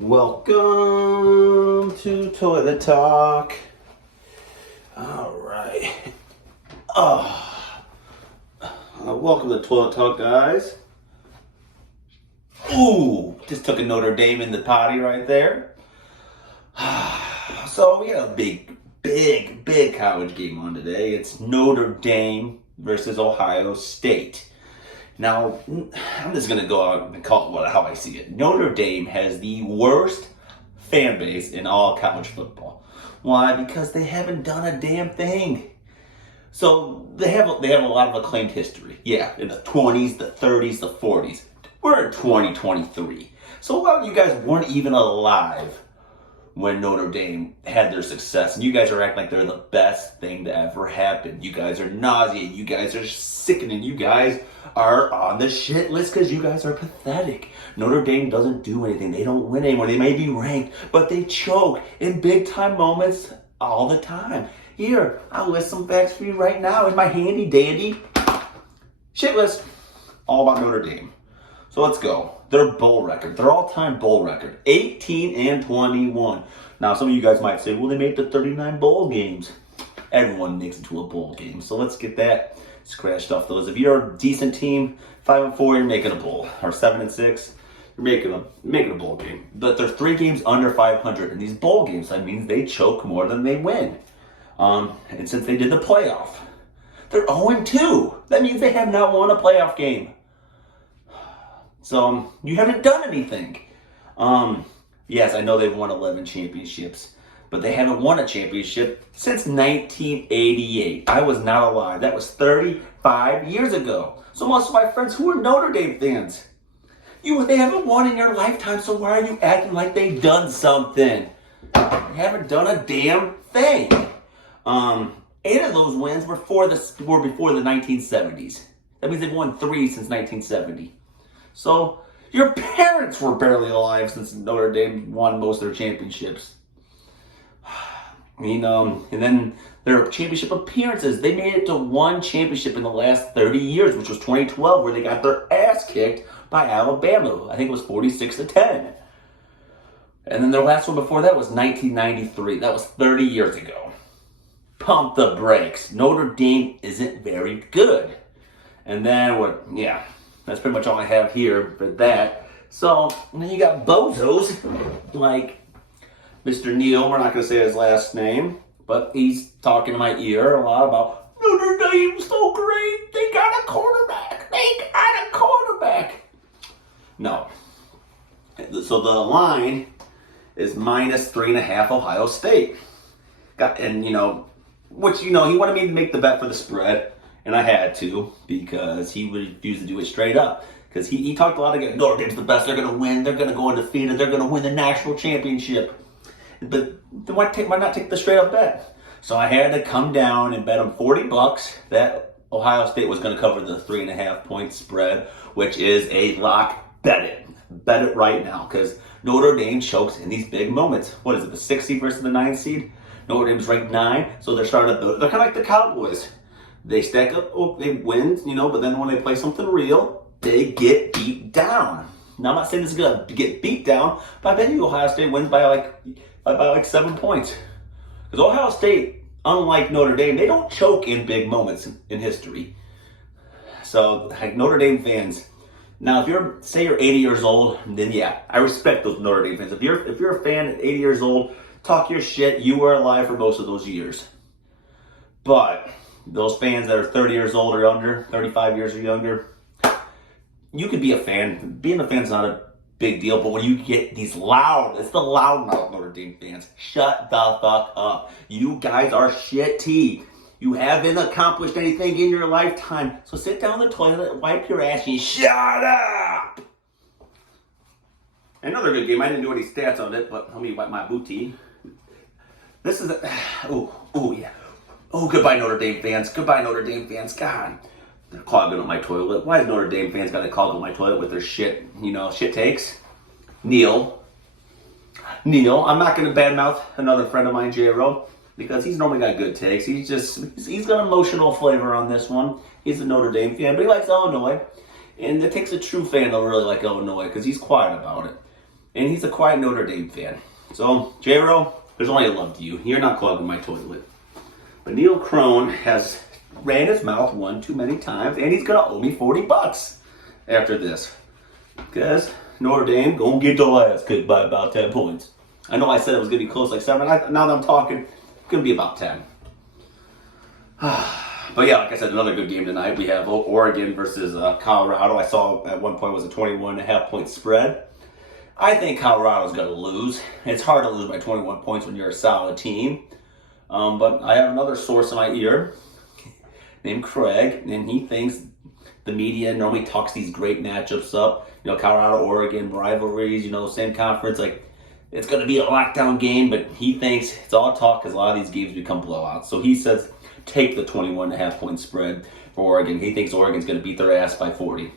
Welcome to Toilet Talk. All right. Welcome to Toilet Talk, guys. Ooh, just took a Notre Dame in the potty right there. So we got a big college game on today. It's Notre Dame versus Ohio State. Now, I'm just going to go out and call it how I see it. Notre Dame has the worst fan base in all college football. Why? Because they haven't done a damn thing. So they have a lot of acclaimed history. Yeah, in the 20s, the 30s, the 40s. We're in 2023. So a lot of you guys weren't even alive when Notre Dame had their success. And you guys are acting like they're the best thing to ever happen. You guys are nauseating. You guys are sickening. You guys are on the shit list because you guys are pathetic. Notre Dame doesn't do anything. They don't win anymore. They may be ranked, but they choke in big time moments all the time. Here, I'll list some facts for you right now in my handy dandy shit list. All about Notre Dame. So let's go. Their bowl record, their all-time bowl record, 18-21. Now, some of you guys might say, well, they made the 39 bowl games. Everyone makes it to a bowl game. So let's get that scratched off the list. If you're a decent team, 5-4, you're making a bowl. Or 7-6, you're making a bowl game. But they're 3 games under 500. And these bowl games, that means they choke more than they win. And since they did the playoff, they're 0-2. That means they have not won a playoff game. So, you haven't done anything. Yes, I know they've won 11 championships, but they haven't won a championship since 1988. I was not alive. That was 35 years ago. So most of my friends who are Notre Dame fans, they haven't won in your lifetime, so why are you acting like they've done something? You haven't done a damn thing. 8 of those wins were before the 1970s. That means they've won 3 since 1970. So, your parents were barely alive since Notre Dame won most of their championships. And then their championship appearances, they made it to 1 championship in the last 30 years, which was 2012, where they got their ass kicked by Alabama. I think it was 46-10. And then their last one before that was 1993. That was 30 years ago. Pump the brakes. Notre Dame isn't very good. And then that's pretty much all I have here for that. So, and then you got bozos like Mr. Neal. We're not going to say his last name, but he's talking to my ear a lot about Notre Dame's so great. They got a quarterback. No. So the line is -3.5 Ohio State. He wanted me to make the bet for the spread. And I had to, because he refused to do it straight up. Because he talked a lot again, Notre Dame's the best, they're going to win, they're going to go undefeated, they're going to win the national championship. But then why not take the straight up bet? So I had to come down and bet him $40 that Ohio State was going to cover the 3.5 point spread, which is a lock. Bet it. Bet it right now, because Notre Dame chokes in these big moments. What is it, the 6th seed versus the 9th seed? Notre Dame's ranked 9, so they're kind of like the Cowboys. They stack up, they win, but then when they play something real, they get beat down. Now, I'm not saying this is going to get beat down, but I bet you Ohio State wins by like 7 points. Because Ohio State, unlike Notre Dame, they don't choke in big moments in history. So, like Notre Dame fans, now if you're 80 years old, then yeah, I respect those Notre Dame fans. If you're a fan at 80 years old, talk your shit, you were alive for most of those years. But those fans that are 30 years old or younger, 35 years or younger, you could be a fan. Being a fan's not a big deal, but when you get these it's the loudmouth Notre Dame fans. Shut the fuck up. You guys are shitty. You haven't accomplished anything in your lifetime. So sit down in the toilet, wipe your ass, and shut up. Another good game. I didn't do any stats on it, but let me wipe my booty. This is yeah. Oh, goodbye, Notre Dame fans. Goodbye, Notre Dame fans. God, they're clogging up my toilet. Why is Notre Dame fans got to clog up my toilet with their shit takes? Neal. I'm not going to badmouth another friend of mine, J-Ro, because he's normally got good takes. He's got emotional flavor on this one. He's a Notre Dame fan, but he likes Illinois. And it takes a true fan to really like Illinois because he's quiet about it. And he's a quiet Notre Dame fan. So, J-Ro, there's only a love to you. You're not clogging my toilet. But Neil Crone has ran his mouth one too many times, and he's going to owe me $40 after this. Because Notre Dame going to get their ass kicked by about 10 points. I know I said it was going to be close like 7. Now that I'm talking, it's going to be about 10. But yeah, like I said, another good game tonight. We have Oregon versus Colorado. I saw at one point was a 21.5 point spread. I think Colorado's going to lose. It's hard to lose by 21 points when you're a solid team. But I have another source in my ear named Craig, and he thinks the media normally talks these great matchups up. You know, Colorado, Oregon, rivalries, you know, same conference. Like, it's going to be a lockdown game, but he thinks it's all talk because a lot of these games become blowouts. So he says take the 21.5 point spread for Oregon. He thinks Oregon's going to beat their ass by 40.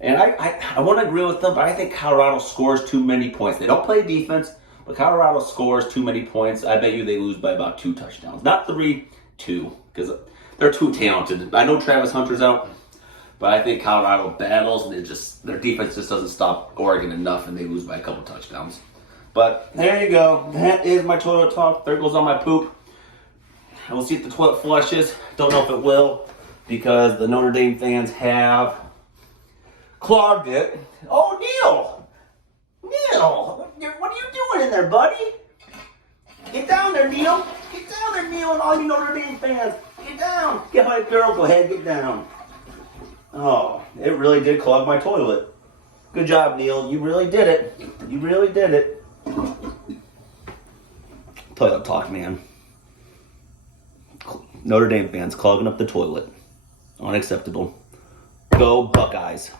And I want to agree with them, but I think Colorado scores too many points. They don't play defense, but Colorado scores too many points. I bet you they lose by about 2 touchdowns. Not 3, 2, because they're too talented. I know Travis Hunter's out, but I think Colorado battles, and their defense just doesn't stop Oregon enough, and they lose by a couple touchdowns. But there you go. That is my toilet talk. There goes all my poop. And we'll see if the toilet flushes. Don't know if it will, because the Notre Dame fans have clogged it. Oh, Neil! Neil! What are you doing in there, buddy? Get down there, Neil! Get down there, Neil, and all you Notre Dame fans! Get down! Get my girl, go ahead, get down. Oh, it really did clog my toilet. Good job, Neil. You really did it. You really did it. Toilet talk, man. Notre Dame fans clogging up the toilet. Unacceptable. Go Buckeyes.